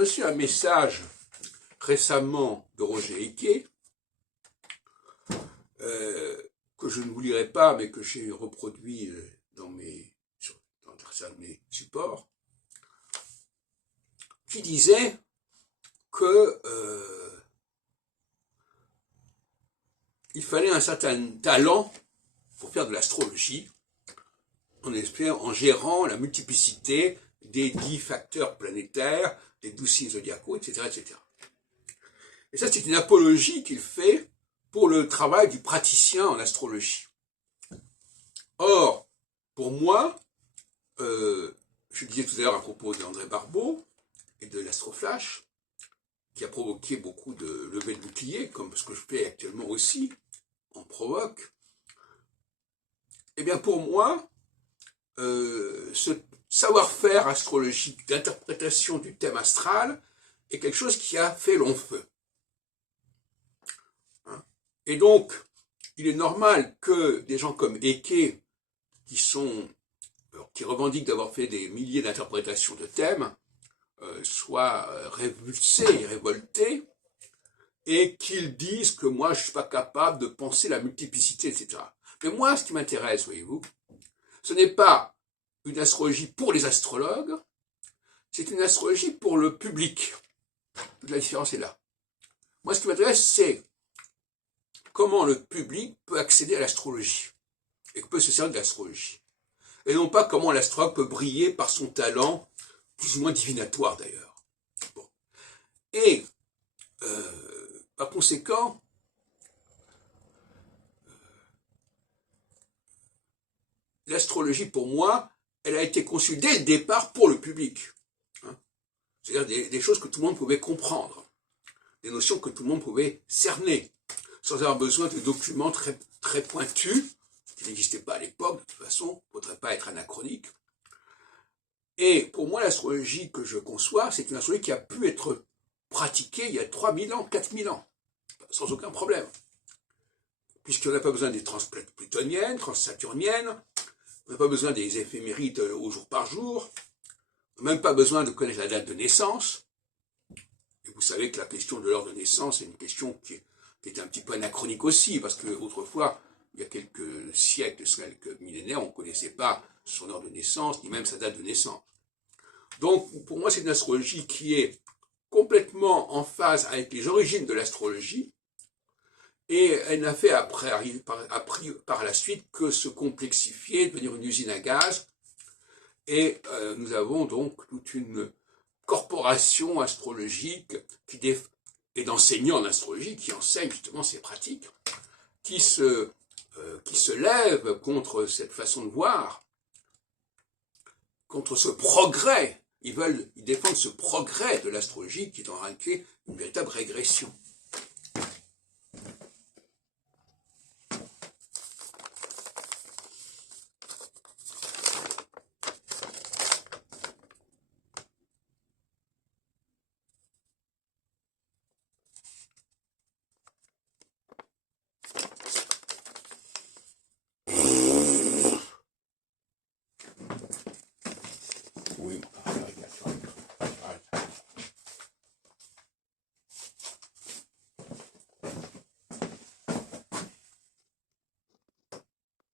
reçu un message récemment de Roger Eke, que je ne vous lirai pas, mais que j'ai reproduit dans certains de mes supports, qui disait que il fallait un certain talent pour faire de l'astrologie, en gérant la multiplicité des 10 facteurs planétaires, des 12 signes zodiacaux, etc., etc. Et ça, c'est une apologie qu'il fait pour le travail du praticien en astrologie. Or, pour moi, je disais tout à l'heure à propos d'André Barbeau et de l'Astroflash, qui a provoqué beaucoup de levées de boucliers, comme ce que je fais actuellement aussi, en provoque. Eh bien, pour moi, ce savoir-faire astrologique d'interprétation du thème astral est quelque chose qui a fait long feu. Et donc, il est normal que des gens comme Eke, qui revendiquent d'avoir fait des milliers d'interprétations de thèmes, soient révulsés et révoltés, et qu'ils disent que moi, je ne suis pas capable de penser la multiplicité, etc. Mais moi, ce qui m'intéresse, voyez-vous, ce n'est pas une astrologie pour les astrologues, c'est une astrologie pour le public. Toute la différence est là. Moi, ce qui m'intéresse, c'est comment le public peut accéder à l'astrologie et peut se servir de l'astrologie. Et non pas comment l'astrologue peut briller par son talent, plus ou moins divinatoire d'ailleurs. Bon. Et, par conséquent, l'astrologie, pour moi, elle a été conçue dès le départ pour le public. C'est-à-dire des choses que tout le monde pouvait comprendre, des notions que tout le monde pouvait cerner, sans avoir besoin de documents très, très pointus, qui n'existaient pas à l'époque, de toute façon, ne faudrait pas être anachronique. Et pour moi, l'astrologie que je conçois, c'est une astrologie qui a pu être pratiquée il y a 3000 ans, 4000 ans, sans aucun problème. Puisqu'on n'a pas besoin des transplutoniennes, transsaturniennes, on n'a pas besoin des éphémérides au jour par jour, on n'a même pas besoin de connaître la date de naissance. Et vous savez que la question de l'heure de naissance est une question qui est un petit peu anachronique aussi, parce qu'autrefois, il y a quelques siècles, quelques millénaires, on ne connaissait pas son heure de naissance, ni même sa date de naissance. Donc, pour moi, c'est une astrologie qui est complètement en phase avec les origines de l'astrologie, et elle n'a fait par la suite que se complexifier, devenir une usine à gaz, et nous avons donc toute une corporation astrologique et d'enseignants en astrologie qui enseignent justement ces pratiques, qui se lèvent contre cette façon de voir, contre ce progrès. Ils défendent ce progrès de l'astrologie qui est en réalité une véritable régression.